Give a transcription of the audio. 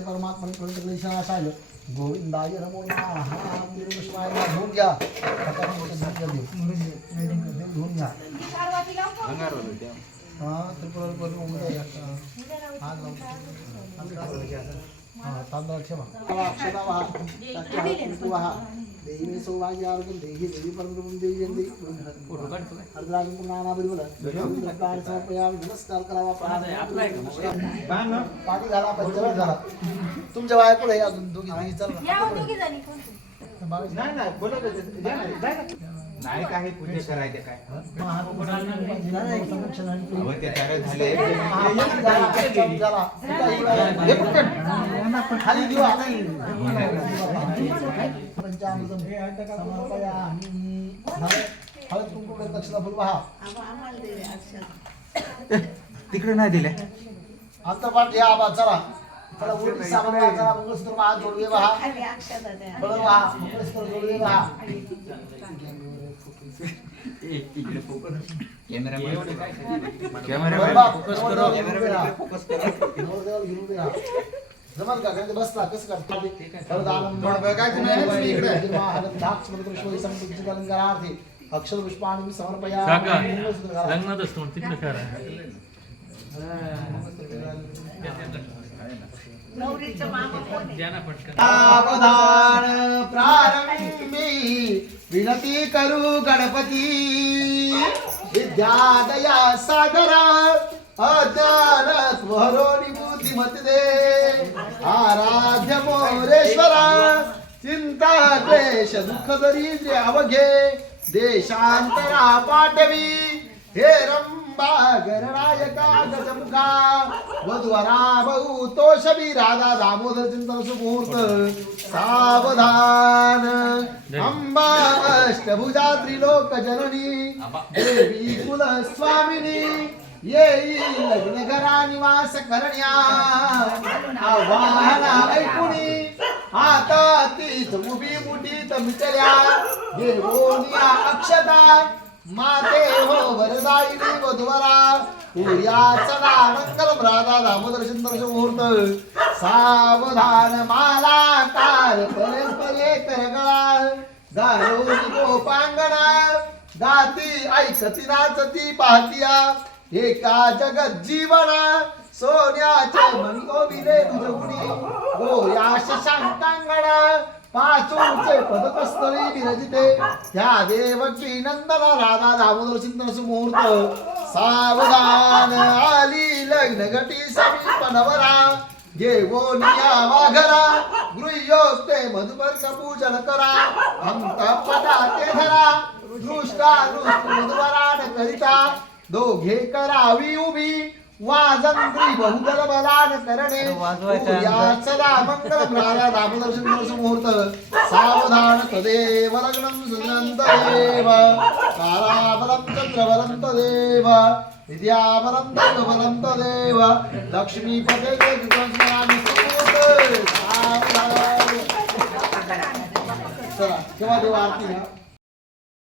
परमात्मा असायला गोविंदाय नमो नमः हा कृष्णाला धुवून घ्या धुवून घ्या हा तांदूळ क्षमा देवी सौभाग्य आरोग्य देही देवी परम देवी नमस्कार करावा पाणी घाला पंचवेळ झाला तुमच्या बाया पुढे अजून दोघी नाही काही पूजा करायचे काय खाली देऊ हळद कुंकू दक्षिणा फुलवा तिकडे नाही दिले अंतरपाठ या आबा चला चला उलटी सामान चला मंगळसूत्र हात जोडवे बहा बरोबर बहा मंगळसूत्र जोडवे बहा जमल का काय बसला कसं करतो अक्षर पुष्पाणि समर्पयामि लग्नात असतो तिकडे करा सावधान प्रारंभी विनती करू गणपती विद्यादया सागरा अज्ञान स्वरोनी बुद्धिमती दे आराध्य मोरेश्वरा चिंता क्लेश दुःख दरिद्र अवघे देशांतरा पाठवी हे रंबा गणनायका गजमुखा वधुवरा बहु तोषवी राधा दामोदर चिंतन सुमुहूर्त सावधान अंबा अष्टभुजा त्रिलोक जननी देवी कुल स्वामिनी येई लग्न घरा निवास करण्या आव्हान ऐकुणी आता तीच उभी मुठीत मिटल्या देवोनिया अक्षता माते हो वरदायिनी वधुवरा पूर्या सदा मंगलम राधा दामोदर चिंतन मुहूर्त सावधान माला कार परस्परे करगळा दारोनी गोपांगणा गाती ऐकती नाचती पाहतिया एका जगत जीवना सोन्याचे मणिगोविले दुजगुणी गोया शशांकांगणा पाचूचे पदकस्थळी विरजिते त्या देवकी नंदन राधा दामोदर चिंतन सुमुहूर्त सावधान आली लग्न घटी समीप नवरा घेवोनिया वाघरा गृह्योक्ते मधुपर्क पूजन करा अंत पटाके धरा दृष्टा दृष्ट मधुवरान करिता दोघे करावी उभी वाजंत्री बहुदल बलान करणे या सदा मंगलम राधा दामोदर चिंतन मुहूर्त सावधान तदेव लग्नं सुदंत देव ताराबलं चंद्रबलं तदेव विद्याबलं दैवबलं तदेव लक्ष्मीपते स्मरामि सुमुहूर्त सावधान चला केव्हा देव आरती